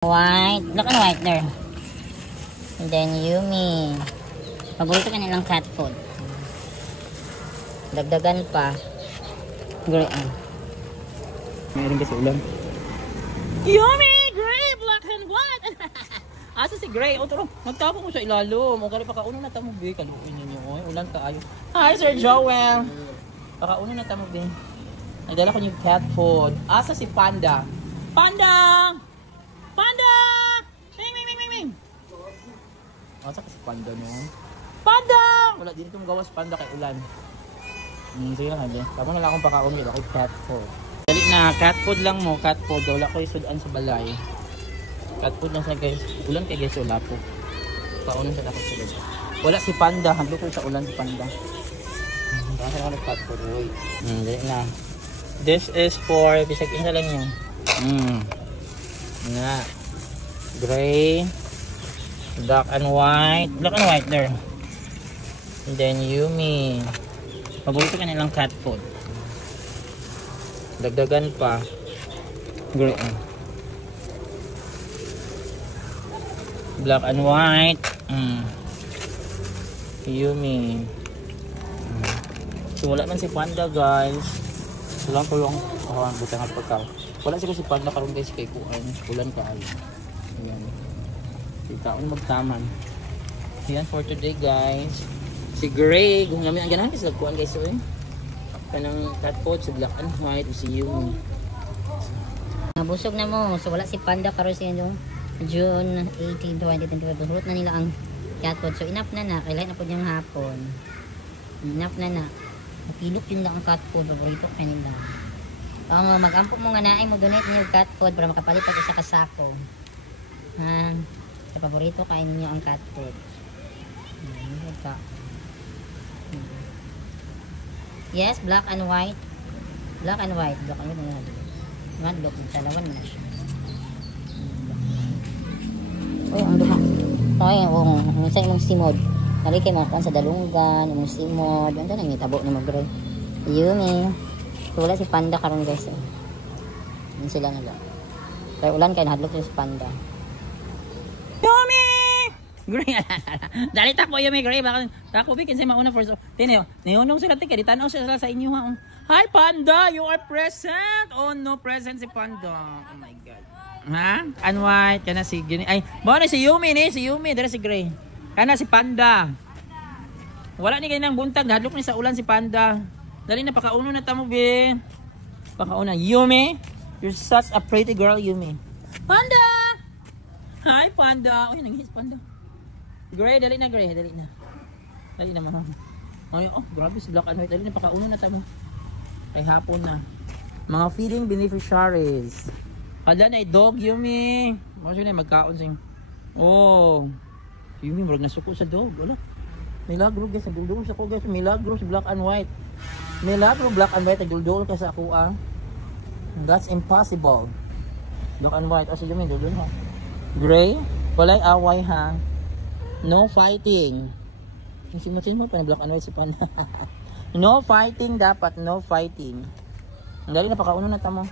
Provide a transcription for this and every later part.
White, black and white there. And then Yumi. Paborito ka nilang cat food. Dagdagan pa. Gray. Meron kasi ulam. Yumi! Gray! Black and white! Asa si Gray? O turo, magtapo ko sa ilalo. Mga pa kauno na tamo, be. Kaluin ninyo. Oy, ulan ka ayo. Hi, Sir Joel! Pakauno na tamo, be. Nagdala ko yung cat food. Asa si Panda? Panda! Panda! Ming, ming, ming, ming, ming! Asa kasi Panda no? Panda! Wala, dito kong gawas Panda kay ulan. Sige na nga, tapos na lang akong pakaon nila ako cat food. Dali na, cat food lang mo, cat food. Wala ko isudan sa balay. Cat food lang sa guys. Ulan kay guys, wala po. Paunan sa lakot sila. Wala si Panda, handlo ko sa ulan si Panda. Baka na ako ng cat food, wait. Dali na. This is for, bisag isa lang yun. Na. Gray. Black and white. Black and white there. And then Yumi. Paborito ka nilang cat food. Dagdagan pa. Gray. Black and white. Yumi. So wala man si Panda guys. Tulong. Buta nga pagkaw. Wala siguro si Panda karon guys kay kuan. Ulan ka ay. Ayan. Ikaon magtaman. Ayan for today guys. Si Gray, kung namin ang ganahan kasi kuan guys so eh. Kanang cat food si Black and White si Yumi. Nabusog na mo. So wala si Panda karon sa yung June 18, 2025. Sulot na nila ang cat food. So enough na. Kailan na po niyang hapon. Enough na. Mapilok yun lang ang cat food. Paborito kanila. Mag-ampo mo nga na ay mo donate niyo cat food para makapalit pag isa kasako. Sa paborito kain niyo ang cat food. Yes, black and white. Black and white. Black and white. Madlock ng salawan na siya. Uy, ang duha. Minsan imong simod. Nali kayo mga sa dalunggan, imong simod. Ano na itabo ni Magray. Yumi. So, wala si Panda karon guys. Yun sila nila. Kaya ulan kayo, nahadlok si Panda. Yumi! Gray! Dali takbo Yumi, Gray. Baka ako bikin sa mauna first. Tinayo, niyunong sila tika. Di tanaw sila sa inyo ha. Hi Panda! You are present! Oh no, present si Panda. Oh my God. Ha? And white. Kana si Gini. Ay, bawa na si Yumi ni. Si Yumi. Dala si Gray. Kana si Panda. Wala ni kayo ng buntag. Nahadlok ni sa ulan si Panda. Dali na, pakauno na tamo, be. Pakauna. Yumi. You're such a pretty girl, Yumi. Panda! Hi, Panda. Uy, nangihis, Panda. Gray, dali na, Gray. Dali na. Dali na, mama. Ay, oh, grabe si Black and White. Dali na, pakauno na tamo. Kay hapon na. Mga feeding beneficiaries. Kada na, dog, Yumi. Kasi na, magkaon sing. Oh. Yumi, marag nasuko sa dog. Wala. Milagro, guys. Nagulduol sa ko, guys. Milagro si Black and White. Milagro Black and White, nagduldul ka sa ako That's impossible. Black and White, sige may duldul ha. Gray, walay away ha. No fighting. Simot mo pa na Black and White si Panda. No fighting dapat, no fighting. Ang dali na pakauno na tamo.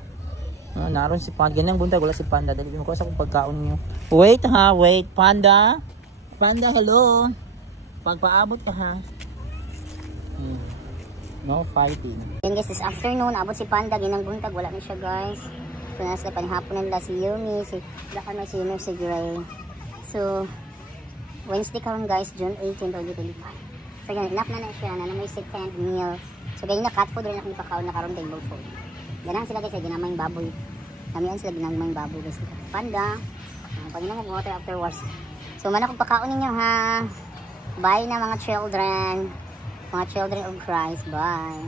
Naroon si Panda, ganyang buntag, wala si Panda. Dali mo ko sa kung pagkaon nyo. Wait ha, wait. Panda. Panda, hello. Pagpaabot ka ha. No fighting. Then guys, this afternoon, abot si Panda, ginang buntag, wala na siya guys. So nasa panihapon nila si Yumi, si Black and White, si Yumi, si Gray. So, Wednesday karon guys, June 18, 2025. So yan, enough na siya, na may second meal. So ganyan na cat food rin ako nipakaon na karon table food. Ganang sila guys, ay ginamay baboy. Kamian sila ginamay baboy guys. Panda, pag ina mo water afterwards. So man akong pakaon ninyo ha. Bye na mga children. Mga children of Christ. Bye.